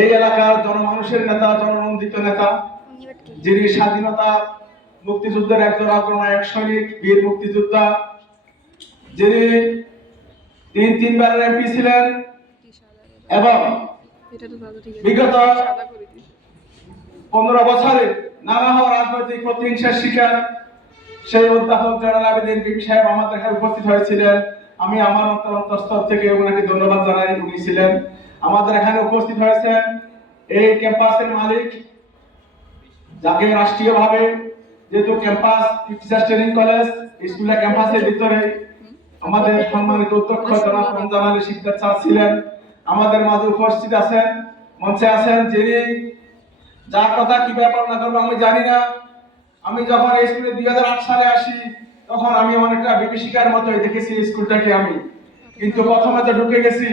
এই এলাকার জনমানুষের নেতা, জননন্দিত নেতা, যিনি স্বাধীনতা মুক্তিযুদ্ধের একজন অগ্রনায়ক সৈনিক, বীর মুক্তিযোদ্ধা, যিনি তিনবার এমপি ছিলেন এবং বিগত 15 বছরে নানা রাজনৈতিক প্রতিহিংসার শিকার সেই অধ্যাপক জয়নাল আবেদীন বিপি সাহেব আমাদের এখানে উপস্থিত হয়েছিলেন। আমি আমার অন্তরস্থল থেকে ওনাকে ধন্যবাদ জানাই। উনি ছিলেন আমাদের এখানে উপস্থিত হয়েছেন এই ক্যাম্পাসের মালিক, যাকে রাষ্ট্রীয়ভাবে যেহেতু ক্যাম্পাস টিচার ট্রেনিং কলেজ স্কুলের ক্যাম্পাসের ভিতরে আমাদের সম্মানিত অধ্যক্ষ জনাব রমজান আলী শিকদার স্যার ছিলেন আমাদের মাঝে উপস্থিত আছেন, মঞ্চে আছেন, যিনি যার কথা কি ব্যাপার না করবো আমি জানি না। আমি যখন এই স্কুলে 2008 সালে আসি তখন আমি অনেকটা বিভীষিকার মতোই দেখেছি স্কুলটাকে আমি, কিন্তু প্রথমে তো ঢুকে গেছি।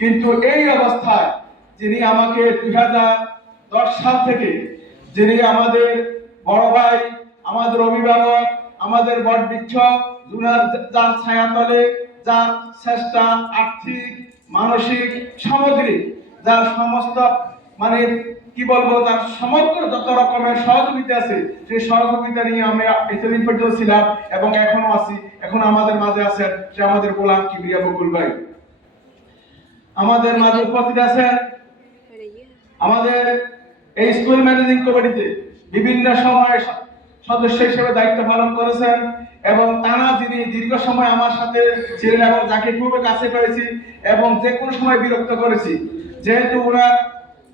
কিন্তু এই অবস্থায় যিনি আমাকে 2010 সাল থেকে যিনি আমাদের বড় ভাই, আমাদের অভিভাবক, আমাদের বটবৃক্ষ, যার ছায়াতলে, যার চেষ্টা আর্থিক মানসিক সামগ্রিক, যার সমস্ত মানে কি বলবো, তার সমগ্র যত রকমের সহযোগিতা আছে সেই সহযোগিতা নিয়ে আমি এতদিন পর্যন্ত ছিলাম এবং এখনো আছি। এখন আমাদের মাঝে আছেন সে আমাদের গোলাম কিবরিয়া বকুল ভাই। আমাদের মাঝে উপস্থিত আছেন আমাদের এই স্কুল ম্যানেজিং কমিটিতে বিভিন্ন সময়ে সদস্য হিসেবে দায়িত্ব পালন করেছেন এবং টানা যিনি দীর্ঘ সময় আমার সাথে ছিলেন এবং যাকে খুব কাছে পেয়েছি এবং যে কোনো সময় বিরক্ত করেছি, যেহেতু ওনার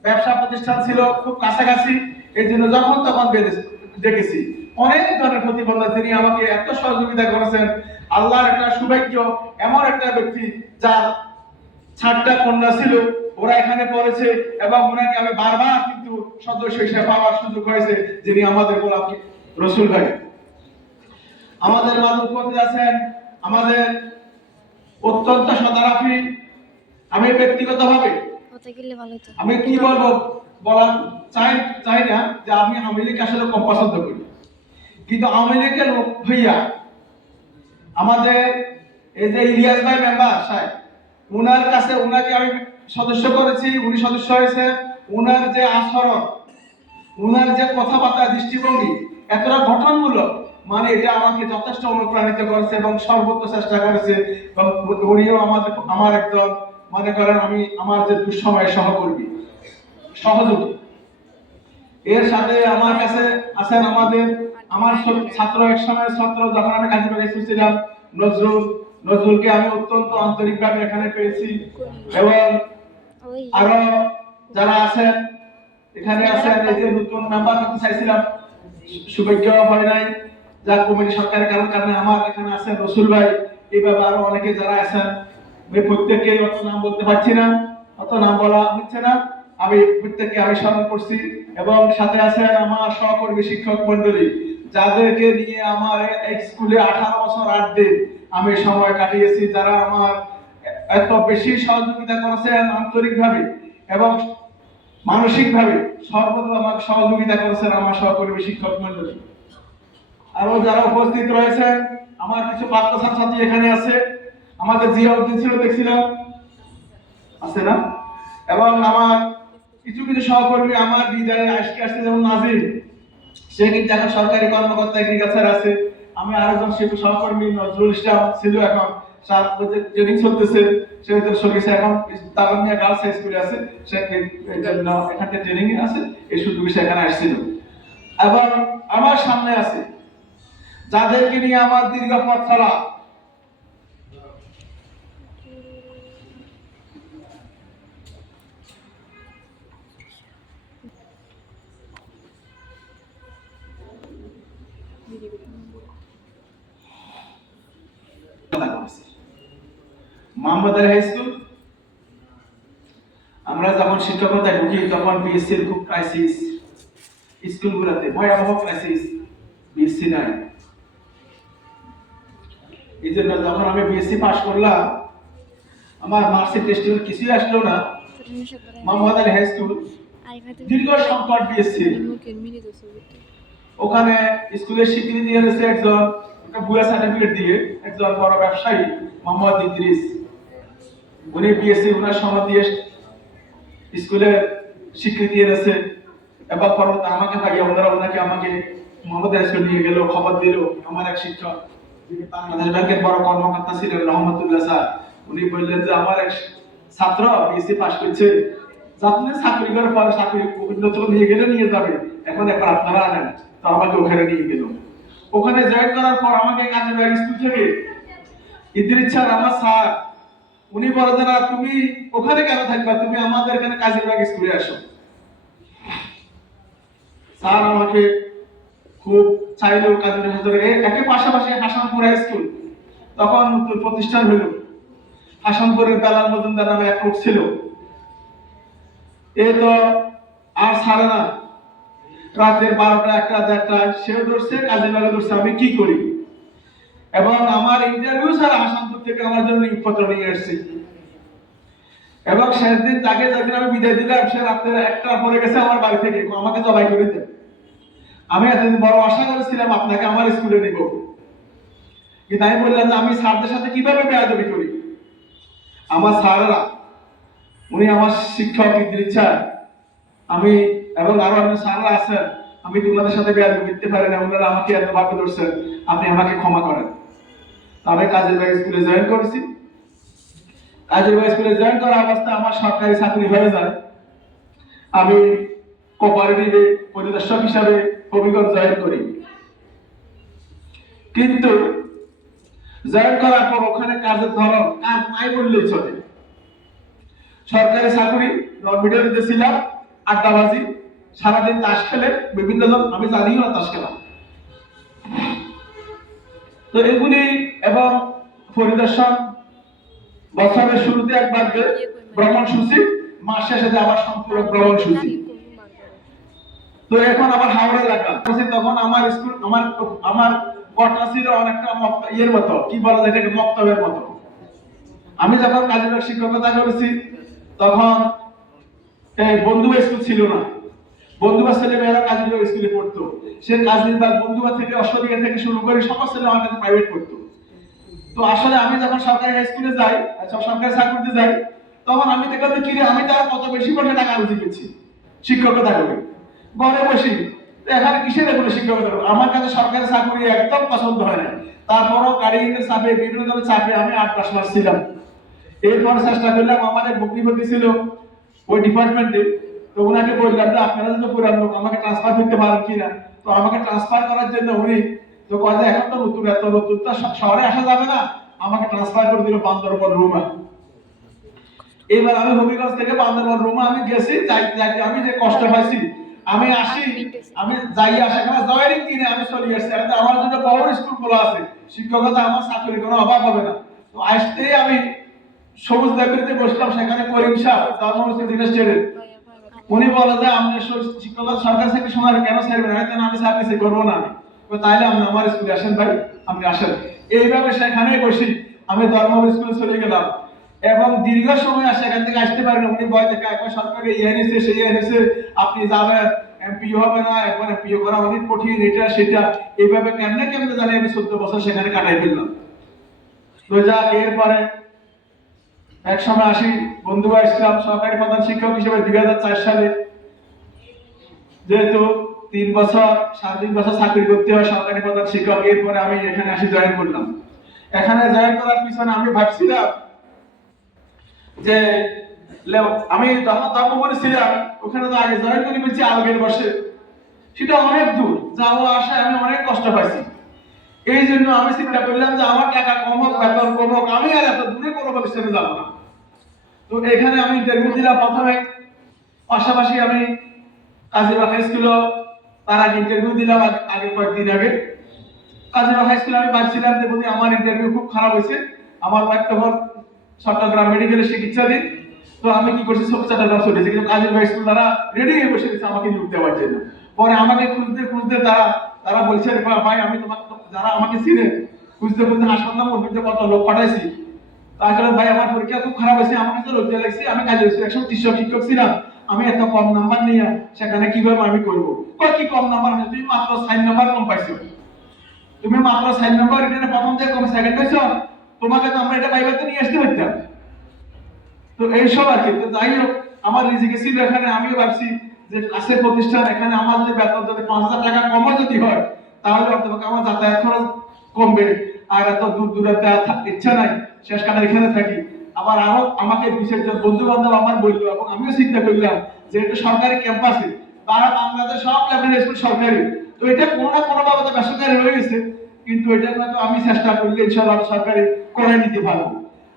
ব্যবসা প্রতিষ্ঠান ছিল খুব কাছাকাছি, এই জন্য যখন তখন দেখেছি অনেক ধরনের প্রতিবন্ধক তিনি আমাকে এত সহযোগিতা করেছেন। আল্লাহর একটা সৌভাগ্য, এমন একটা ব্যক্তি যার 6টা কন্যা ছিল, ওরা এখানে পড়েছে এবং ওনাকে আমি বারবার কিন্তু সদস্য হিসেবে পাওয়ার সুযোগ হয়েছে, যিনি আমাদের গোলাম রসুল ভাই। আমাদের মাঝে উপস্থিত আছেন আমাদের অত্যন্ত সদারাফি, আমি ব্যক্তিগতভাবে আমি কি বলবো বলা চাই না যে আমি আওয়ামী লীগ আসলে কম পছন্দ করি, কিন্তু আওয়ামী লীগের লোক ভাইয়া আমাদের এই যে ইলিয়াস ভাই মেম্বার সাহেব, উনার কাছে উনাকে আমি সদস্য করেছি, উনি সদস্য হয়েছে। উনার যে আচরণ, উনার যে কথাবার্তা, দৃষ্টিভঙ্গি এতটা গঠনমূলক, মানে এটা আমাকে যথেষ্ট অনুপ্রাণিত করেছে এবং সর্বোচ্চ চেষ্টা করেছে। উনিও আমার একজন মনে করেন আমি আমার যে দুঃসময় সহকর্মী সহযোগী। এর সাথে আমার কাছে আছেন আমার ছাত্র, এক সময় ছাত্র যখন আমি কাজীবাগ স্কুল ছিলাম, নজরুলকে আমি অত্যন্ত আন্তরিকভাবে এখানে পেয়েছি এবং আরো যারা আছেন এখানে আছেন, এই যে নতুন মেম্বার হতে চাইছিলাম সৌভাগ্য হয় নাই, যার কমিটি সরকারের কারণে আমার এখানে আছেন রসুল ভাই, এইভাবে আরো অনেকে যারা আছেন, আমি প্রত্যেককে অত নাম বলতে পারছি না, অত নাম বলা হচ্ছে না, আমি প্রত্যেককে আমি স্মরণ করছি। এবং সাথে আছেন আমার সহকর্মী শিক্ষক মন্ডলী, যাদেরকে নিয়ে আমার এই স্কুলে 18 বছর 8 দিন আমি সময় কাটিয়েছি, যারা আমার এত বেশি সহযোগিতা করেছেন আন্তরিকভাবে এবং মানসিকভাবে সর্বদা আমাকে সহযোগিতা করেছেন আমার সহকর্মী শিক্ষক মন্ডলী। আরো যারা উপস্থিত রয়েছেন, আমার কিছু ছাত্র ছাত্রী এখানে আছে, আমাদের জিয়াউদ্দিন ছিল দেখছিলাম আছে না, এবং আমার কিছু সহকর্মী আমার বিদায় আজকে আসছে, যেমন নাজির, সে কিন্তু এখন সরকারি কর্মকর্তা এগ্রিকালচার আছে। আমি আরেকজন সহকর্মী নজরুল ইসলাম ছিল, এখন ট্রেনিং চলতেছে, সে সরিয়েছে, এখন তারানিয়া গার্লস হাই স্কুলে আছে, সে এখানে ট্রেনিং এ আছে, এই সুযোগে সে এখানে আসছিল। এবং আমার সামনে আছে যাদেরকে নিয়ে আমার দীর্ঘ পথ চলা, মোহাম্মদ আলী হাই স্কুল। আমরা যখন শিক্ষকতায় ঢুকি তখন বিএসসির খুব ক্রাইসিস, স্কুলগুলোতে ভয়াবহ ক্রাইসিস, বিএসসি নাই। এই জন্য যখন আমি বিএসসি পাস করলাম, আমার মার্কশিট টেস্টিং কিছুই আসলো না। মোহাম্মদ আলী হাই স্কুল দীর্ঘ সংকট বিএসসি, ওখানে স্কুলের স্বীকৃতি দিয়ে গেছে একজন বুয়া সার্টিফিকেট দিয়ে একজন বড় ব্যবসায়ী মোহাম্মদ ইদ্রিস, উনি বিএসসি ওনার সনদ দিয়ে স্কুলে স্বীকৃতি এনেছে এবং পরবর্তী আমাকে ভাই ওনাকে আমাকে মোহাম্মদ স্কুল নিয়ে গেল, খবর দিল। আমার এক শিক্ষক বাংলাদেশ ব্যাংকের বড় কর্মকর্তা ছিলেন রহমতুল্লাহ স্যার, উনি বললেন যে আমার এক ছাত্র বিএসসি পাস করছে, আপনি চাকরি করার পরে চাকরি উন্নত নিয়ে গেলে নিয়ে যাবে, এখন একবার আপনারা আনেন। তো আমাকে ওখানে নিয়ে গেল। ওখানে জয়েন করার পর আমাকে কাজীবাগ স্কুল থেকে ইদ্রিস স্যার আমার স্যার, উনি বলে যে না তুমি ওখানে কেন থাকবা, তুমি আমাদের এখানে কাজীবাগ স্কুলে আসো। স্যার আমাকে খুব চাইলো কাজীবাগ হাজারে একে পাশাপাশি হাসানপুর হাই স্কুল তখন প্রতিষ্ঠান হইল। হাসানপুরের বেলাল মজুমদার নামে এক লোক ছিল, এ তো আর ছাড়ে না, রাতের 12টা 1টা 1:30 সেও ধরছে, কাজীবাগে ধরছে, আমি কি করি। এবং আমার ইন্টারভিউ ছাড়া হাসানপুর থেকে আমার জন্য নিয়োগপত্র নিয়ে এসেছি। এবং শেষ দিন তাকে যেদিন আমি বিদায় দিলাম, সে রাতের 1টার পরে গেছে আমার বাড়ি থেকে, আমাকে জবাই করে দেন। আমি এতদিন বড় আশা করেছিলাম আপনাকে আমার স্কুলে নিব, কিন্তু আমি বললাম যে আমি স্যারদের সাথে কিভাবে বেয়াদবি করি। আমার স্যাররা, উনি আমার শিক্ষক ইদ্রিস স্যার, আমি এবং আরো অন্য স্যাররা আছেন, আমি তোমাদের সাথে বেয়াদবি করতে পারি না, ওনারা আমাকে এত ভাবে ধরছেন, আপনি আমাকে ক্ষমা করেন। তবে কাজীবাগ স্কুলে জয়েন করেছি। কাজীবাগ স্কুলে জয়েন করা অবস্থায় আমার সরকারি চাকরি হয়ে যায়। আমি কোঅপারেটিভে পরিদর্শক হিসাবে হবিগঞ্জ জয়েন করি। কিন্তু জয়েন করার পর ওখানে কাজের ধরন কাজ নাই বললেই চলে। সরকারি চাকরি ডরমিটরিতে ছিলাম, আড্ডাবাজি, সারাদিন তাস খেলে, বিভিন্ন জন, আমি জানিও না তাস খেলা। তো এগুলি এবং পরিদর্শন বছরের শুরুতে একবার ভ্রমণ সূচি, মাস শেষে আবার সম্পূর্ণ ভ্রমণ সূচি। তো এখন আবার হাওড়া এলাকা তখন আমার স্কুল আমার ঘটনা ছিল অনেকটা ইয়ের মতো, কি বলা যায় এটাকে, মক্তবের মতো। আমি যখন কাজীবাগ শিক্ষকতা করেছি তখন বন্ধুবা স্কুল ছিল না, বন্ধুবা ছেলেমেয়েরা কাজীবাগ স্কুলে পড়তো। সে কাজীবাগ বন্ধুবা থেকে অশ্বদিয়া থেকে শুরু করে সকল ছেলে আমার কাছে প্রাইভেট পড়তো। তো আসলে আমি যখন সরকারি স্কুলে যাই, সরকারি চাকরিতে যাই, তখন আমি দেখলাম যে কিরে আমি তার কত বেশি করে টাকা রুজি পেয়েছি শিক্ষকতা করে, ঘরে বসি। এখানে কিসের এগুলো শিক্ষকতা? আমার কাছে সরকারি চাকরি একদম পছন্দ হয় না। তারপরও গাড়ির চাপে, বিভিন্ন ধরনের চাপে আমি 8-10 মাস ছিলাম। এরপরে চেষ্টা করলাম, আমাদের বকরিপতি ছিল ওই ডিপার্টমেন্টে, তো ওনাকে বললাম যে আপনারা তো পুরান লোক, আমাকে ট্রান্সফার করতে পারেন কিনা। তো আমাকে ট্রান্সফার করার জন্য উনি তো কয় যে এখন তো নতুন, এত নতুন তো শহরে আসা যাবে না, আমাকে ট্রান্সফার করে দিল বান্দরবন রুমা। এবার আমি হবিগঞ্জ থেকে বান্দরবন রুমা আমি গেছি, যাইতে আমি যে কষ্ট পাইছি, আমি আসি, আমি যাই আসা এখানে জয়েনিং দিনে আমি চলে আসছি। আমার জন্য বড় স্কুল খোলা আছে, শিক্ষকতা আমার চাকরির কোনো অভাব হবে না। তো আসতেই আমি সবুজ লাইব্রেরিতে বসলাম, সেখানে করিম সাহেব ইউনিভার্সিটির, উনি বলে যে আপনি শিক্ষকতা সরকার থেকে সময় কেন ছাড়বেন, আমি সার্ভিসে করবো না। আমি তাইলে আপনি আমার স্কুলে আসেন ভাই, আপনি আসেন। এইভাবে সেখানে বসি আমি ধর্মপুর স্কুলে চলে গেলাম এবং দীর্ঘ সময় সেখান থেকে আসতে পারি না। উনি ভয় দেখা একবার সরকারি ইয়ে এনেছে, সেই এনেছে, আপনি যাবেন, এমপিও হবে না, একবার এমপিও করা অনেক কঠিন, এটা সেটা, এইভাবে কেমনে কেমনে জানি আমি 14 বছর সেখানে কাটাই ফেললাম। তো যাক, এরপরে এক সময় আসি বন্ধুবা ইসলাম সরকারি প্রধান শিক্ষক হিসেবে 2004 সালে, যেহেতু 3 বছর 3.5 বছর চাকরি করতে হয় সরকারি প্রধান শিক্ষক। এরপরে আমি এখানে আসি, জয়েন করলাম। এখানে জয়েন করার পিছনে আমি ভাবছিলাম যে আমি যখন ধর্মপুরে ছিলাম ওখানে তো আগে জয়েন করে পেয়েছি আগের বছর, সেটা অনেক দূর, যাওয়া আসায় আমি অনেক কষ্ট পাইছি। এই জন্য আমি চিন্তা করলাম যে আমার টাকা কম হোক, বেতন কম হোক, আমি আর এত দূরে কোনো প্রতিষ্ঠানে যাবো না। তো এখানে আমি ইন্টারভিউ দিলাম প্রথমে, পাশাপাশি আমি কাজীবাগ হাই স্কুল, তার আগে ইন্টারভিউ দিলাম আগে কয়েকদিন আগে। কাজীবাগ হাই স্কুলে আমি ভাবছিলাম যে বলি আমার ইন্টারভিউ খুব খারাপ হয়েছে, আমার ওয়াইফ তখন চট্টগ্রাম মেডিকেলে চিকিৎসাধীন। তো আমি কি করছি, সব চট্টগ্রাম চলে গেছি, কিন্তু কাজীবাগ স্কুল তারা রেডি হয়ে বসে গেছে আমাকে নিয়োগ দেওয়ার জন্য। পরে আমাকে খুঁজতে খুঁজতে তারা বলছে ভাই আমি তোমাকে, যারা আমাকে চিনে, খুঁজতে খুঁজতে হাসপাতাল মধ্যে কত লোক পাঠাইছি। তাহলে ভাই আমার পরীক্ষা খুব খারাপ হয়েছে, আমার কাছে লজ্জা লাগছে, আমি কাজে 130 শিক্ষক ছিলাম, আমি এত কম নাম্বার নিয়ে সেখানে কিভাবে আমি করবো। কি কম নাম্বার, তুমি মাত্র 6 নাম্বার কম পাইছো, তুমি মাত্র 6 নাম্বার, এটা প্রথম থেকে কম সেকেন্ড হয়েছো, তোমাকে তো আমরা এটা বাইরে নিয়ে আসতে পারতাম। তো এইসব আর কি। তো যাই হোক, আমার রিজিকে ছিল এখানে, আমিও ভাবছি যে ক্লাসের প্রতিষ্ঠান, এখানে আমার যদি বেতন যদি 5,000 টাকা কমও যদি হয়, তাহলে অন্তত আমার যাতায়াত খরচ কমবে। আর এত দূর দূরান্তে ইচ্ছা নাই, শেষ কালে এখানে থাকি। আবার আরো আমাকে বিশেষ বন্ধু বান্ধব আমার বললো, এবং আমিও চিন্তা করলাম যে এটা সরকারি ক্যাম্পাসে, তারা বাংলাদেশ সব লেভেলের স্কুল সরকারি, তো এটা কোনো না কোনো ভাবে বেসরকারি রয়ে গেছে, কিন্তু এটা হয়তো আমি চেষ্টা করলে ইনশাআল্লাহ সরকারি করে নিতে পারবো।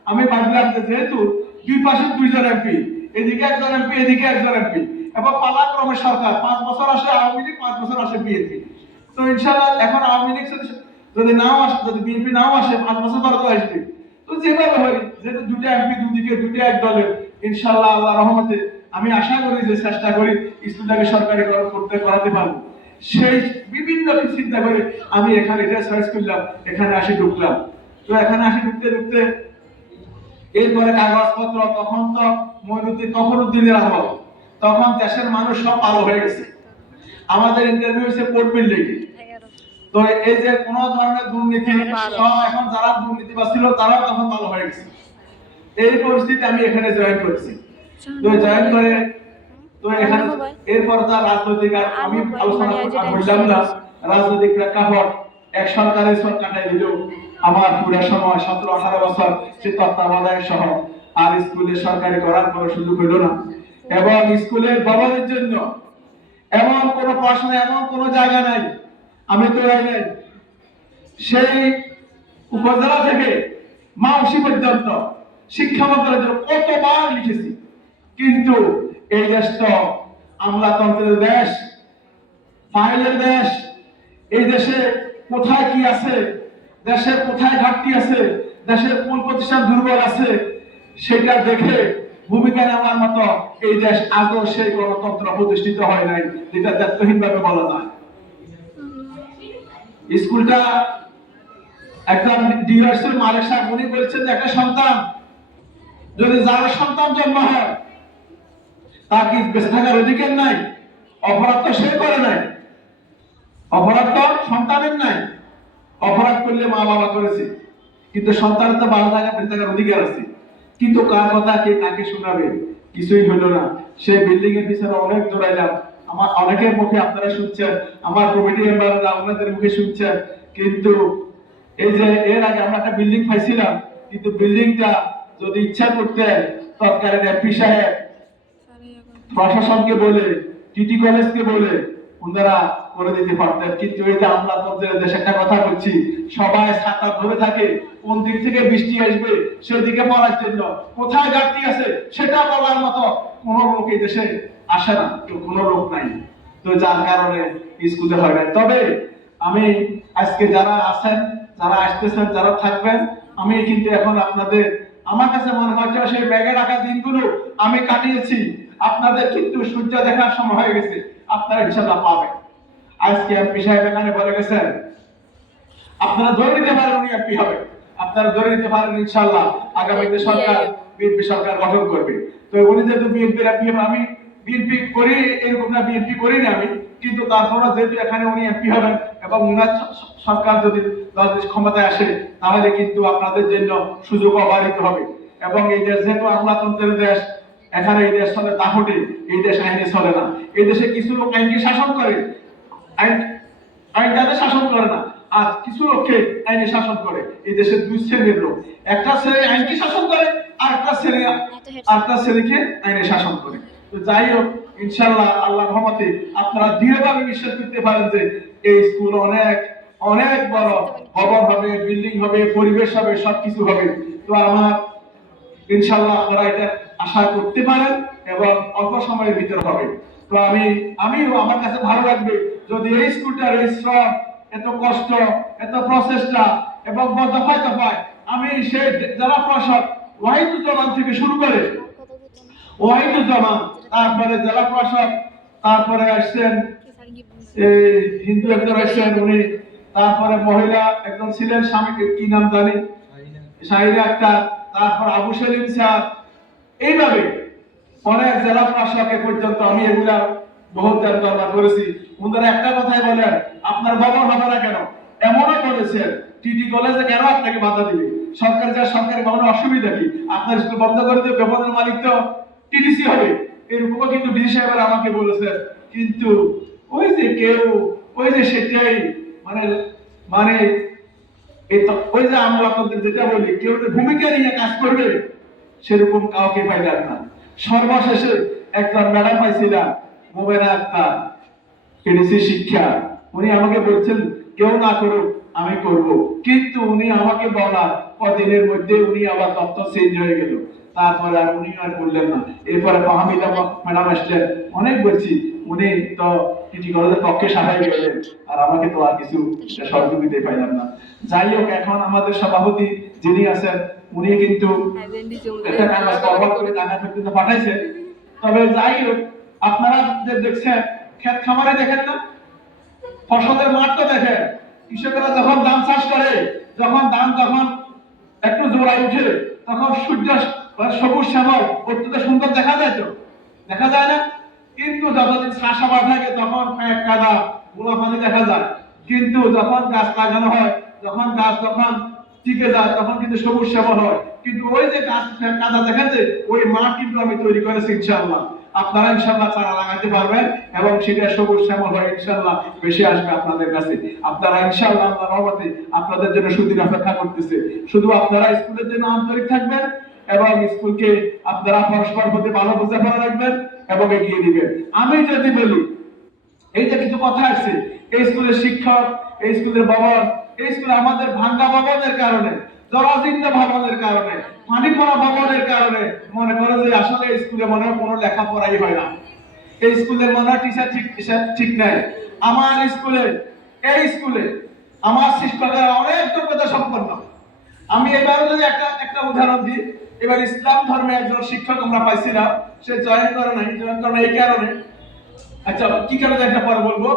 আমি ভাবলাম যে যেহেতু দুই পাশে দুইজন এমপি, এদিকে একজন এমপি এদিকে একজন এমপি, এবং পালাক্রমে সরকার 5 বছর আসে আওয়ামী লীগ, 5 বছর আসে বিএনপি, তো ইনশাআল্লাহ এখন আওয়ামী লীগ যদি নাও আসে, যদি বিএনপি নাও আসে, 5 বছর পরে তো আসবে। তো যেভাবে হয়, যেহেতু দুটো এমপি দুদিকে, দুটো এক দলের, ইনশাআল্লাহ আল্লাহ রহমতে আমি আশা করি যে চেষ্টা করি স্কুলটাকে সরকারিকরণ করতে করাতে পারবো। সেই বিভিন্ন চিন্তা করে আমি এখানে এটা চয়েস করলাম, এখানে আসি ঢুকলাম। তো এখানে আসি ঢুকতে ঢুকতে এরপরে কাগজপত্র, তখন তো মইনুদ্দিন তখনউদ্দিনের আমল, তখন দেশের মানুষ সব ভালো হয়ে গেছে। আমাদের ইন্টারভিউ হয়েছে পোর্ট বিল্ডিং, তো এই যে কোন ধরনের দুর্নীতি সব এখন যারা দুর্নীতিবাজ ছিল তারাও তখন ভালো হয়ে গেছে। এই পরিস্থিতি আমি এখানে জয়েন করেছি। তো জয়েন করে তো এখানে এরপর তার রাজনৈতিক, আর আমি আলোচনা করলাম না রাজনৈতিক প্রেক্ষাপট, এক সরকারের সরকারটাই দিল আমার পুরো সময় 17-18 বছর সে তত্ত্বাবধায়ক সহ আর স্কুলে সরকারি করার কোনো সুযোগ হইল না। এবং স্কুলের ভবনের জন্য এমন কোনো প্রশ্ন, এমন কোনো জায়গা নাই আমি তো নাই। সেই উপজেলা থেকে মাউসি পর্যন্ত শিক্ষা মন্ত্রণালয়ের কতবার লিখেছি, কিন্তু এই দেশ তো আমলাতন্ত্রের দেশ, ফাইলের দেশ। এই দেশে কোথায় কি আছে, দেশের কোথায় ঘাটতি আছে, দেশের কোন প্রতিষ্ঠান দুর্বল আছে, সেটা দেখে ভূমিকা নেওয়ার মতো এই দেশ আজও সেই গণতন্ত্র প্রতিষ্ঠিত হয় নাই, যেটা দায়িত্বহীন ভাবে বলা যায়। স্কুলটা একজন ডিওএসএর মালিক সাহেব উনি বলছেন যে একটা সন্তান যদি, যার সন্তান জন্ম হয়, তার কি বেঁচে থাকার অধিকার নাই? অপরাধ তো সে করে নাই, অপরাধ তো সন্তানের নাই। অপরাধ করলে মা বাবা করেছে, কিন্তু সন্তানের তো ভালো থাকার, বেঁচে থাকার অধিকার আছে। কিন্তু কার কথা কে কাকে শোনাবে, কিছুই হলো না। সে বিল্ডিং এর পিছনে অনেক দৌড়াইলাম, আমার অনেকের মুখে আপনারা শুনছেন, আমার কমিটি মেম্বাররা ওনাদের মুখে শুনছেন, কিন্তু এই যে এর আগে আমরা একটা বিল্ডিং পাইছিলাম, কিন্তু বিল্ডিংটা যদি ইচ্ছা করতে তৎকালীন এমপি সাহেব প্রশাসনকে বলে, টিটি কলেজকে বলে ওনারা করে দিতে পারতেন, কিন্তু এই যে আমলাতন্ত্রের দেশে একটা কথা বলছি, সবাই ছাতা ধরে থাকে কোন দিক থেকে বৃষ্টি আসবে সেদিকে পড়ার জন্য, কোথায় ঘাটতি আছে সেটা বলার মতো কোন লোক এই দেশে আসে না, তো কোনো লোক নাই। তো যার কারণে স্কুলে হয় না। তবে আমি আজকে যারা আছেন, যারা আসতেছেন, যারা থাকবেন, আমি কিন্তু এখন আপনাদের, আমার কাছে মনে হচ্ছে সেই ব্যাগে রাখা দিনগুলো আমি কাটিয়েছি। আপনাদের কিন্তু সূর্য দেখার সময় হয়ে গেছে, আপনারা ইনশাআল্লাহ পাবেন। আজকে এমপি সাহেব এখানে বলে গেছেন, আপনারা ধরে নিতে পারেন উনি এমপি হবে, আপনারা ধরে নিতে পারেন ইনশাআল্লাহ আগামীতে সরকার, বিএনপি সরকার গঠন করবে। তো উনি যেহেতু বিএনপির এমপি, আমি বিএনপি করি এরকম না, বিএনপি করি না আমি, কিন্তু তারপরে যেহেতু এখানে উনি এমপি হবেন এবং উনার সরকার যদি ক্ষমতায় আসে, তাহলে কিন্তু আপনাদের জন্য সুযোগ অবারিত হবে। এবং এই দেশ যেহেতু আমলাতন্ত্রের দেশ, এখানে এই দেশ চলে দাপটে, এই দেশ আইনে চলে না। এই দেশে কিছু লোক আইনকে শাসন করে, আইন তাদের শাসন করে না, আর কিছু লোককে আইনে শাসন করে। এই দেশের দুই শ্রেণীর লোক, একটা শ্রেণী আইনকে শাসন করে, আর একটা শ্রেণীকে আইনে শাসন করে। তো যাই হোক, ইনশাআল্লাহ আল্লাহর রহমতে আপনারা দৃঢ়ভাবে বিশ্বাস করতে পারেন যে এই স্কুল অনেক অনেক বড় ভবন হবে, বিল্ডিং হবে, পরিবেশ হবে, সবকিছু হবে। তো আমার ইনশাআল্লাহ আপনারা এটা আশা করতে পারেন এবং অল্প সময়ের ভিতরে হবে। তো আমিও আমার কাছে ভালো লাগবে যদি এই স্কুলটার এই শ্রম, এত কষ্ট, এত প্রচেষ্টা এবং দফায় দফায় আমি সেই জেলা প্রশাসক ওয়াহিদুজ্জামান থেকে শুরু করে, ওয়াহিদুজ্জামান, তারপরে জেলা প্রশাসক, তারপরে আসছেন হিন্দু একজন আসছেন উনি, তারপরে মহিলা একজন ছিলেন, স্বামীকে কি নাম জানি, শাহিদা আক্তার, তারপর আবু সেলিম স্যার, এইভাবে অনেক জেলা প্রশাসক পর্যন্ত আমি এগুলা বহু দরবার করেছি। ওনারা একটা কথাই বলেন, আপনার ভবন হবে না কেন? এমনও বলেছেন টিটি কলেজে কেন আপনাকে বাধা দিবে? সরকার যা সরকারি ভবনের অসুবিধা কি? আপনার স্কুল বন্ধ করে দিয়ে ভবনের মালিক তো টিটিসি হবে, এরকমও কিন্তু ডিসি সাহেব আমাকে বলেছেন, কিন্তু ওই যে কেউ ওই যে সেটাই মানে মানে ওই যে আমরা আপনাদের যেটা বলি কেউ ভূমিকা নিয়ে কাজ করবে সেরকম কাউকে পাইলাম না। সর্বশেষে একজন ম্যাডাম পাইছিলাম, মোবেনা আক্তার, পেরেছি শিক্ষা। উনি আমাকে বলছেন কেউ না করুক আমি করব, কিন্তু উনি আমাকে বলার কদিনের মধ্যে উনি আবার দপ্তর চেঞ্জ হয়ে গেল, তারপরে আর উনি আর বললেন না। এরপরে মাহমিদা ম্যাডাম আসলেন, অনেক বলছি, উনি তো টিটি কলেজের পক্ষে সাহায্য গেলেন, আর আমাকে তো আর কিছু সহযোগিতা পাইলাম না। যাই হোক, এখন আমাদের সভাপতি যিনি আছেন উনি কিন্তু একটা কাগজ কভার করে টাকা কিন্তু পাঠাইছে। তবে যাই হোক, আপনারা যে দেখছেন ক্ষেত খামারে দেখেন না, ফসলের মাঠ তো দেখেন, কৃষকেরা যখন ধান চাষ করে, যখন ধান যখন একটু জোড়ায় উঠে তখন সূর্য সবুজ শ্যামল অত্যন্ত সুন্দর দেখা যায়, তো দেখা যায় না? কিন্তু যতদিন চাষাবাদ থাকে তখন এক কাদা গোলা পানি দেখা যায়, কিন্তু যখন গাছ লাগানো হয়, যখন গাছ যখন টিকে যায় তখন কিন্তু সবুজ শ্যামল হয়। কিন্তু ওই যে গাছ কাদা দেখাচ্ছে ওই মাঠ কিন্তু আমি তৈরি করেছি ইনশাআল্লাহ। আপনারা ইনশাআল্লাহ চারা লাগাতে পারবেন এবং সেটা সবুজ শ্যামল হয়ে ইনশাআল্লাহ বেশি আসবে আপনাদের কাছে। আপনারা ইনশাআল্লাহ আল্লাহর রহমতে আপনাদের জন্য সুদিন অপেক্ষা করতেছে। শুধু আপনারা স্কুলের জন্য আন্তরিক থাকবেন এবং স্কুলকে আপনারা পরস্পর প্রতি ভালো বোঝাপড়া রাখবেন এবং এগিয়ে দিবেন। আমি যদি বলি, এই যে কিছু কথা আছে, এই স্কুলের শিক্ষক, এই স্কুলের ভবন, এই স্কুলে আমাদের ভাঙ্গা ভবনের কারণে, জরাজীর্ণ ভবনের কারণে, পানি পড়া ভবনের কারণে মনে করে যে আসলে স্কুলে মনে হয় কোনো লেখাপড়াই হয় না, এই স্কুলের মনে হয় টিচার ঠিক নাই। আমার স্কুলে, এই স্কুলে আমার শিক্ষকরা অনেক যোগ্যতা সম্পন্ন। আমি এবারও যদি একটা উদাহরণ দিই, এবার ইসলাম ধর্মে একজন শিক্ষক আমরা পাইছিলাম, সে জয়েন করে নাই এই কারণে, আচ্ছা কি কারণে একটা পরে বলবো,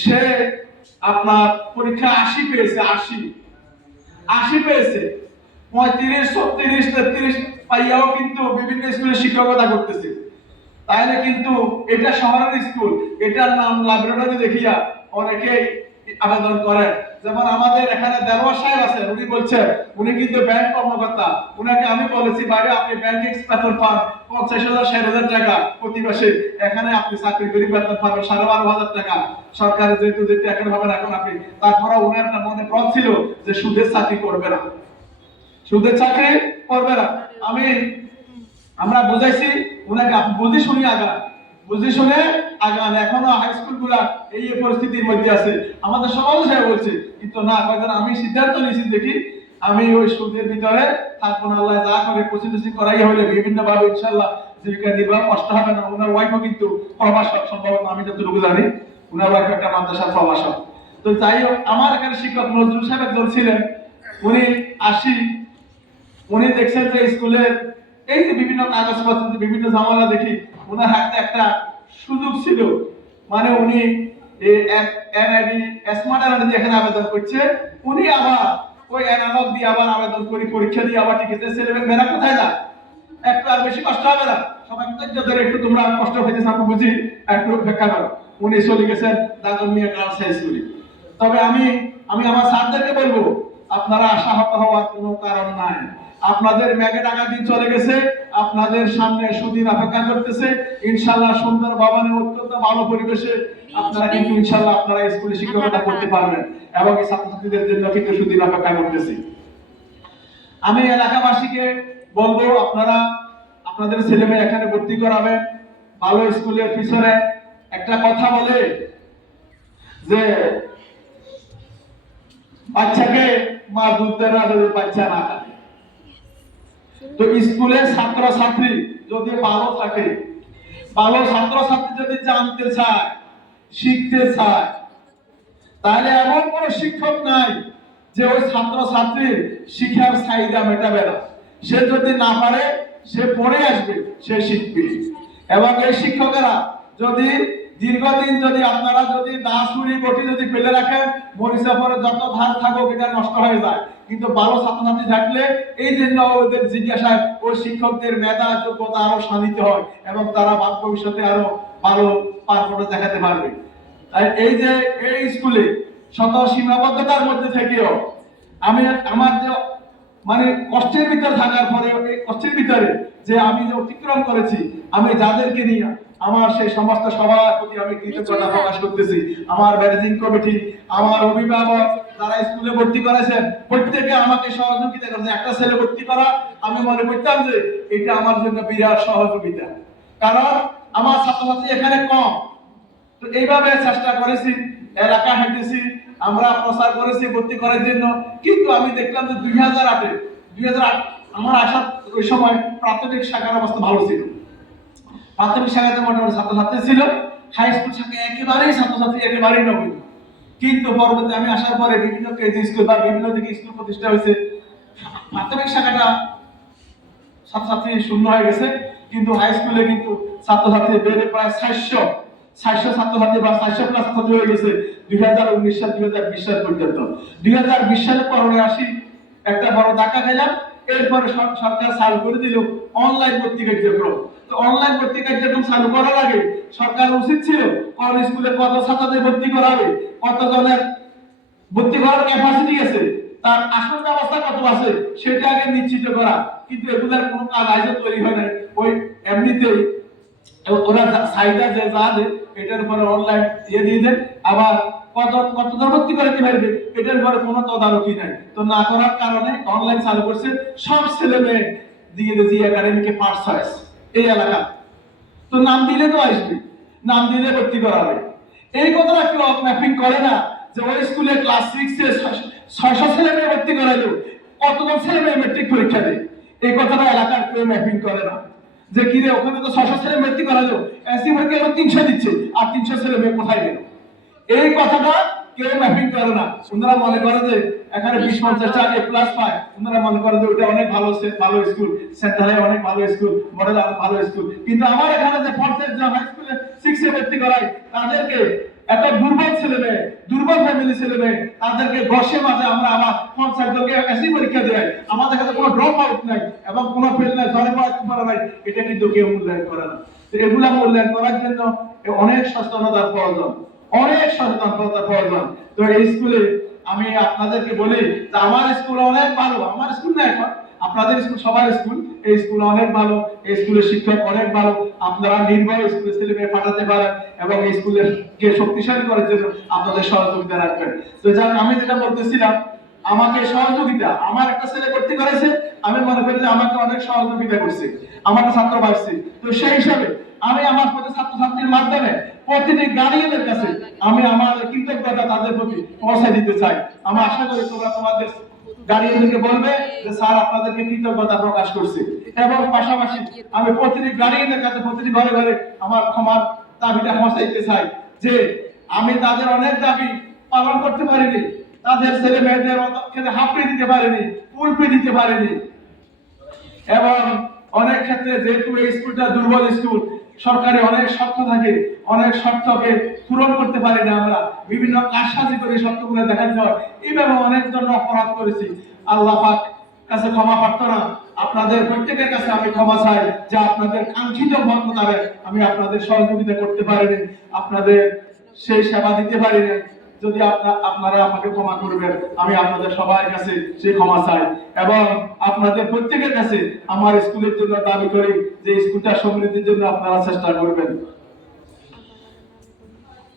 সে আপনার পরীক্ষা 80 পেয়েছে, 80 পেয়েছে, 35, 36, 33 পাইয়াও কিন্তু বিভিন্ন স্কুলে শিক্ষকতা করতেছে। তাহলে কিন্তু এটা শহরের স্কুল, এটার নাম ল্যাবরেটরি দেখিয়া অনেকেই আবেদন করেন। যেমন আমাদের এখানে দেওয়ার সাহেব আছে, উনি বলছেন উনি কিন্তু ব্যাংক কর্মকর্তা, উনাকে আমি বলেছি বাইরে আপনি ব্যাংকিং বেতন পান 50,000 60,000 টাকা প্রতি মাসে, এখানে আপনি চাকরি করে বেতন পাবেন 12,500 টাকা, সরকারের যেহেতু যেতে এখন হবেন এখন আপনি। তারপরে উনার একটা মনে ব্রত ছিল যে সুদের চাকরি করবে না, সুদের চাকরি করবে না। আমরা বুঝাইছি উনাকে, আপনি বুঝি শুনি আগান, বুঝি শুনে আগান। এখনো হাই স্কুল গুলা এই পরিস্থিতির মধ্যে আছে, আমাদের সমাজ সাহেব বলছে কিন্তু না, কয়েকজন আমি সিদ্ধান্ত নিয়েছি দেখি আমি ওই সুদের ভিতরে থাকবো না, আল্লাহ যা করে কোচিং করাই হলে বিভিন্ন ভাবে ইনশাআল্লাহ জীবিকা নির্বাহ কষ্ট হবে না। ওনার ওয়াইফও কিন্তু প্রভাষক, সম্ভবত আমি যতটুকু জানি ওনার ওয়াইফ একটা মাদ্রাসার প্রভাষক। তো যাই হোক, আমার এখানে শিক্ষক নজরুল সাহেব একজন ছিলেন, উনি 80, উনি দেখছেন যে স্কুলের এই যে বিভিন্ন কাগজপত্র বিভিন্ন ঝামেলা দেখি, ওনার হাতে একটা সুযোগ ছিল, মানে উনি এনআইডি স্মার্ট এনআইডি এখানে আবেদন করছে, উনি আবার ওই অ্যানালগ দিয়ে আবার আবেদন করি, পরীক্ষা দিয়ে আবার টিকেছে। ছেলেমেয়েরা কোথায় যায়, একটু আর বেশি কষ্ট হবে না, সবাই ধৈর্য একটু তোমরা কষ্ট হইতেছে আমি বুঝি, একটু অপেক্ষা করো। উনি চলে গেছেন দাগন মিয়া গার্লস হাই স্কুলে। তবে আমি আমার স্যারদেরকে বলবো, আপনারা আশাহত হওয়ার কোনো কারণ নাই, আপনাদের ম্যাগে টাকা দিন চলে গেছে, আপনাদের সামনে সুদিন অপেক্ষা করতেছে ইনশাআল্লাহ। সুন্দর ভবনে অত্যন্ত ভালো পরিবেশে আপনারা কিন্তু ইনশাআল্লাহ আপনারা স্কুলে শিক্ষকতা করতে পারবেন এবং এই ছাত্রছাত্রীদের জন্য কিন্তু সুদিন অপেক্ষা করতেছি। আমি এলাকাবাসীকে বলবো, আপনারা আপনাদের ছেলেমেয়ে এখানে ভর্তি করাবেন ভালো স্কুলের পিছনে। একটা কথা বলে যে বাচ্চাকে মা দুধ দেয় না যদি বাচ্চা না খায়। তো স্কুলের ছাত্র ছাত্রী যদি ভালো থাকে, ভালো ছাত্র ছাত্রী যদি জানতে চায়, শিখতে চায়, তাহলে এমন কোন শিক্ষক নাই যে ওই ছাত্র ছাত্রীর শিক্ষার চাহিদা মেটাবে না। সে যদি না পারে সে পড়ে আসবে, সে শিখবে। এবং এই শিক্ষকেরা যদি দীর্ঘদিন যদি আপনারা যদি দাসুরি বটি যদি ফেলে রাখেন, মরিচা পরে যত ধান থাকুক এটা নষ্ট হয়ে যায়। কিন্তু ভালো ছাত্রছাত্রী থাকলে এই জন্য ওদের জিজ্ঞাসায় ওই শিক্ষকদের মেধা যোগ্যতা আরো শানিত হয় এবং তারা ভবিষ্যতে আরো ভালো পারফরমেন্স দেখাতে পারবে। তাই এই যে এই স্কুলে শত সীমাবদ্ধতার মধ্যে থেকেও আমি আমার যে মানে কষ্টের ভিতরে থাকার পরে এই কষ্টের ভিতরে যে আমি যে অতিক্রম করেছি, আমি যাদেরকে নিয়ে আমার সেই সমস্ত সবার প্রতি আমি কৃতজ্ঞতা প্রকাশ করতেছি। আমার ম্যানেজিং কমিটি, আমার অভিভাবক যারা স্কুলে ভর্তি করেছেন, প্রত্যেকে আমাকে সহযোগিতা করেছে। একটা ছেলে ভর্তি করা আমি মনে করতাম যে এটা আমার জন্য বিরাট সহযোগিতা, কারণ আমার ছাত্রছাত্রী এখানে কম। তো এইভাবে চেষ্টা করেছি, এলাকা হেঁটেছি, আমরা প্রচার করেছি ভর্তি করার জন্য। কিন্তু আমি দেখলাম যে 2008 আমার আসার ওই সময় প্রাথমিক শাখার অবস্থা ভালো ছিল। প্রাথমিক শাখাতে মোটামুটি ছাত্রছাত্রী ছিল, হাই স্কুল শাখায় একেবারেই ছাত্রছাত্রী একেবারেই নবীন। কিন্তু পরবর্তী আমি আসার পরে বিভিন্ন কেজি স্কুল বা বিভিন্ন দিকে স্কুল প্রতিষ্ঠা হয়েছে, প্রাথমিক শাখাটা ছাত্রছাত্রী শূন্য হয়ে গেছে। কিন্তু হাই স্কুলে কিন্তু ছাত্রছাত্রী বেড়ে প্রায় 400 ছাত্রছাত্রী বা 400 প্লাস ছাত্রী হয়ে গেছে 2019 সাল 2020 সাল পর্যন্ত। 2020 সালে পরে আসি একটা বড় ধাক্কা খেলাম। এরপরে সরকার চালু করে দিল অনলাইন ভর্তি কার্যক্রম। তো অনলাইন ভর্তি কার্যক্রম চালু করার আগে সরকার উচিত ছিল কোন স্কুলে কত ছাত্রদের ভর্তি করাবে, কত জনের ভর্তি করার ক্যাপাসিটি আছে, তার আসল ব্যবস্থা কত আছে সেটা আগে নিশ্চিত করা। কিন্তু এগুলার কোনো কাজ আজও তৈরি হয় নাই। ওই এমনিতেই ওরা চাহিদা যে যা দেয় এটার উপরে অনলাইন দিয়ে দেন, আবার কত ভর্তি করে কি পারবে এটার উপরে কোনো তদারকি নাই। তো না করার কারণে অনলাইন চালু করছে, সব ছেলে মেয়ে দিয়ে দিয়েছে একাডেমিকে পাস চয়েস এই এলাকা। তো নাম দিলে তো আসবে, নাম দিলে ভর্তি করাবে। এই কথাটা কেউ ম্যাপিং করে না যে ওই স্কুলে ক্লাস 6 এ 600 ছেলে মেয়ে ভর্তি করালো, কতজন ছেলে মেয়ে মেট্রিক পরীক্ষা দেয়, এই কথাটা এলাকার কেউ ম্যাপিং করে না। যে কি রে ওখানে তো 600 ছেলে ভর্তি করালো, এসি ভর্তি হলো 300 দিচ্ছে, আর 300 ছেলে মেয়ে কোথায় গেল, এই কথাটা কেউ ম্যাপিং করে না। ওনারা মনে করে যে এখানে 20-50টা এ প্লাস পায়, ওনারা মনে করে যে ওটা অনেক ভালো স্কুল, সেন্টারে অনেক ভালো স্কুল, মডেল ভালো স্কুল। কিন্তু আমার এখানে যে ফোর্থের যে হাই স্কুলে 6 এ ভর্তি করায় তাদেরকে এত দুর্বল ছেলে মেয়ে, দুর্বল ফ্যামিলি ছেলে মেয়ে, তাদেরকে 10 মাসে আমরা আমার 50 জনকে এসি পরীক্ষা দেয়, আমাদের কাছে কোনো ড্রপ আউট নাই এবং কোনো ফেল নাই, ধরে পড়া নাই, এটা কিন্তু কেউ মূল্যায়ন করে না। তো এগুলা মূল্যায়ন করার জন্য অনেক সচেতনতার প্রয়োজন, অনেক সচেতনতার প্রয়োজন। তো এই স্কুলে আমি আপনাদেরকে বলি যে আমার স্কুল অনেক ভালো, আমার স্কুল না এখন আপনাদের স্কুল, সবার স্কুল, এই স্কুল অনেক ভালো, এই স্কুলের শিক্ষক অনেক ভালো। আপনারা নির্ভয় স্কুলে ছেলে মেয়ে পাঠাতে পারেন এবং এই স্কুলের কে শক্তিশালী করার জন্য আপনাদের সহযোগিতা রাখবেন। তো যাক, আমি যেটা বলতেছিলাম, আমাকে সহযোগিতা, আমার একটা ছেলে ভর্তি করেছে, আমি মনে করি যে আমাকে অনেক সহযোগিতা করছে, আমার ছাত্র বাড়ছে। তো সেই হিসাবে আমি আমার প্রতি ছাত্রছাত্রীর মাধ্যমে প্রতিটি গার্ডিয়ানের কাছে আমি আমার কৃতজ্ঞতা তাদের প্রতি পৌঁছে দিতে চাই। আমি আশা করি তোমরা তোমাদের গার্ডিয়ানদেরকে বলবে যে স্যার আপনাদেরকে কৃতজ্ঞতা প্রকাশ করছে। এবং পাশাপাশি আমি প্রতিটি গার্ডিয়ানের কাছে, প্রতিটি ঘরে ঘরে আমার ক্ষমার দাবিটা পৌঁছাইতে চাই যে আমি তাদের অনেক দাবি পালন করতে পারিনি, তাদের ছেলে মেয়েদের ক্ষেত্রে হাঁপিয়ে দিতে পারিনি, উল্পে দিতে পারিনি। এবং অনেক ক্ষেত্রে যেহেতু এই স্কুলটা দুর্বল স্কুল, সরকারি অনেক শর্ত থাকে, অনেক শর্তকে পূরণ করতে পারি না আমরা, বিভিন্ন কারসাজি করে শর্তগুলো দেখাতে হয়, এইভাবে অনেক জন্য অপরাধ করেছি। আল্লাহ পাক কাছে ক্ষমা প্রার্থনা, আপনাদের প্রত্যেকের কাছে আমি ক্ষমা চাই যে আপনাদের কাঙ্ক্ষিত ফল মোতাবেক আমি আপনাদের সহযোগিতা করতে পারিনি, আপনাদের সেই সেবা দিতে পারিনি। যদি আপনারা আমাকে ক্ষমা করবেন, আমি আপনাদের সবার কাছে সেই ক্ষমা চাই এবং আপনাদের প্রত্যেকের কাছে আমার স্কুলের জন্য দাবি করি যে স্কুলটা সমৃদ্ধির জন্য আপনারা চেষ্টা করবেন।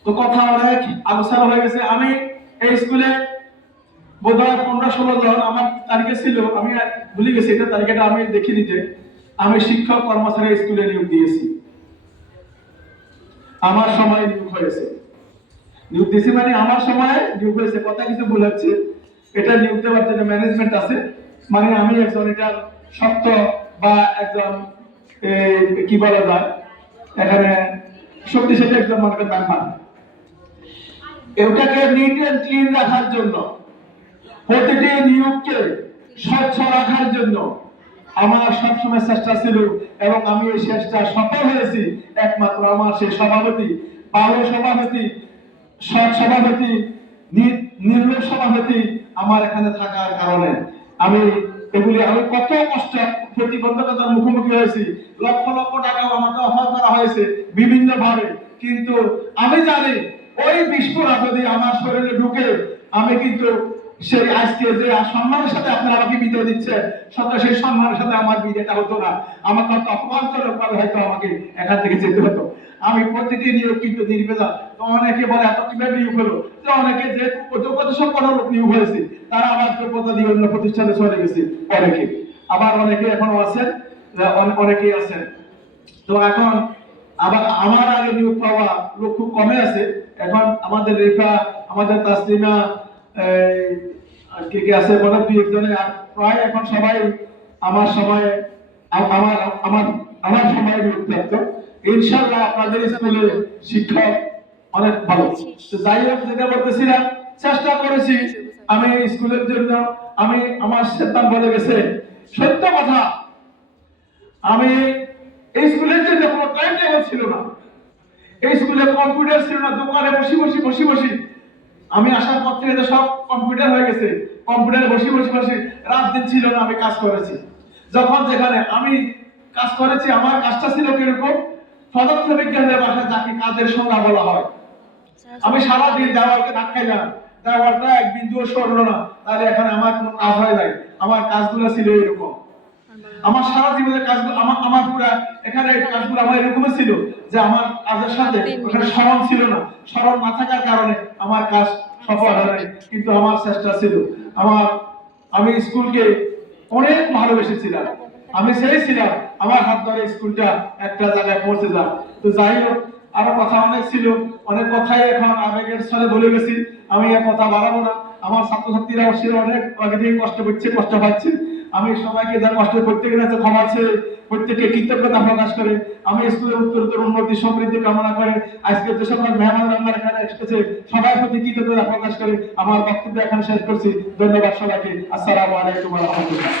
তো কথা অনেক আলোচনা হয়ে গেছে। আমি এই স্কুলে বোধহয় 15-16 জন আমার তালিকা ছিল, আমি ভুলে গেছি এটা তালিকাটা আমি দেখে নিতে। আমি শিক্ষক কর্মচারী স্কুলে নিয়োগ দিয়েছি, আমার সময় নিয়োগ হয়েছে, নিয়োগ দিয়েছি মানে আমার সময় নিয়োগ হয়েছে, কথা কিছু ভুল হচ্ছে। এটা নিয়োগ দেওয়ার জন্য ম্যানেজমেন্ট আছে, মানে আমি একজন এটা শক্ত বা একজন কি বলা যায় এখানে শক্তিশালী একজন মনে করেন মেম্বার। এটাকে নিট এন্ড ক্লিন রাখার জন্য, প্রতিটি নিয়োগকে স্বচ্ছ রাখার জন্য আমার সবসময় চেষ্টা ছিল এবং আমি এই চেষ্টা সফল হয়েছি একমাত্র আমার সেই সভাপতি, ভালো সভাপতি, সৎ সভাপতি, নির্লোক সভাপতি আমার এখানে থাকার কারণে আমি কত কষ্ট প্রতিবন্ধকতার মুখোমুখি হয়েছি, লক্ষ লক্ষ টাকা আমাকে অফার করা হয়েছে বিভিন্ন ভাবে। কিন্তু আমি জানি ওই বিস্ফোরণ যদি আমার শরীরে ঢুকে আমি কিন্তু সেই আজকে যে সম্মানের সাথে আপনারা আমাকে বিদায় দিচ্ছেন, সত্য সেই সম্মানের সাথে আমার বিদায়টা হতো না, আমাকে হয়তো অপমানজনক ভাবে হয়তো আমাকে এখান থেকে যেতে হতো। আমি প্রতিটি নিয়োগ কিন্তু নির্বেজাল। তো অনেকে বলে এত কিভাবে নিয়োগ হলো, যে অনেকে যে যোগ্যতা সম্পন্ন লোক নিয়োগ হয়েছে তারা আবার যোগ্যতা দিয়ে অন্য প্রতিষ্ঠানে চলে গেছে, অনেকে আবার অনেকে এখনো আছেন, অনেকেই আছেন। তো এখন আবার আমার আগে নিয়োগ পাওয়া লোক খুব কমে আছে। এখন আমাদের রেখা, আমাদের তাসলিমা, কে কে আছে বলে দুই একজনে, প্রায় এখন সবাই আমার সময়ে আমার আমার আমার সময় নিয়োগপ্রাপ্ত। ইনশাআল্লাহ আপনাদের স্কুলে শিক্ষক অনেক ভালো। তো যাই হোক, যেটা বলতেছিলাম, চেষ্টা করেছি আমি স্কুলের জন্য। আমি আমার সন্তান বলে গেছে সত্য কথা, আমি এই স্কুলের জন্য কোনো টাইম টেবিল ছিল না, এই স্কুলে কম্পিউটার ছিল না, দোকানে বসি আমি আসার পর থেকে তো সব কম্পিউটার হয়ে গেছে, কম্পিউটারে বসি রাত দিন ছিল না, আমি কাজ করেছি। যখন যেখানে আমি কাজ করেছি, আমার কাজটা ছিল কিরকম, পদার্থ বিজ্ঞানের ভাষায় যাকে কাজের সংজ্ঞা বলা হয়। আমি সারাদিন দেওয়ালকে ধাক্কাইলাম, দেওয়ালটা এক বিন্দুও সরলো না, তাহলে এখানে আমার কোনো কাজ হয় নাই। আমার কাজগুলো ছিল এরকম, আমার সারা জীবনের কাজগুলো, আমার পুরো এখানে কাজগুলো আমার এরকম ছিল যে আমার কাজের সাথে ওখানে স্মরণ ছিল না, স্মরণ না থাকার কারণে আমার কাজ সফল হয় নাই। কিন্তু আমার চেষ্টা ছিল, আমি স্কুলকে অনেক ভালোবেসেছিলাম, আমি চেয়েছিলাম আমার হাত ধরে স্কুলটা একটা জায়গায় পৌঁছে যাক। তো যাই হোক, আরো কথা অনেক ছিল, অনেক কথাই এখন আবেগের ছলে বলে গেছি, আমি আর কথা বাড়াবো না। আমার ছাত্রছাত্রীরাও সে অনেক আগে থেকে কষ্ট পাচ্ছে। আমি সবাইকে যারা কষ্ট প্রত্যেকের কাছে ক্ষমা চেয়ে প্রত্যেককে কৃতজ্ঞতা প্রকাশ করে আমি স্কুলের উত্তরোত্তর উন্নতি সমৃদ্ধি কামনা করে আজকে যে সকল মেহমান আমার এখানে এসেছে সবার প্রতি কৃতজ্ঞতা প্রকাশ করে আমার বক্তব্য এখানে শেষ করছি। ধন্যবাদ সবাইকে। আসসালামু আলাইকুম ওয়া রাহমাতুল্লাহ।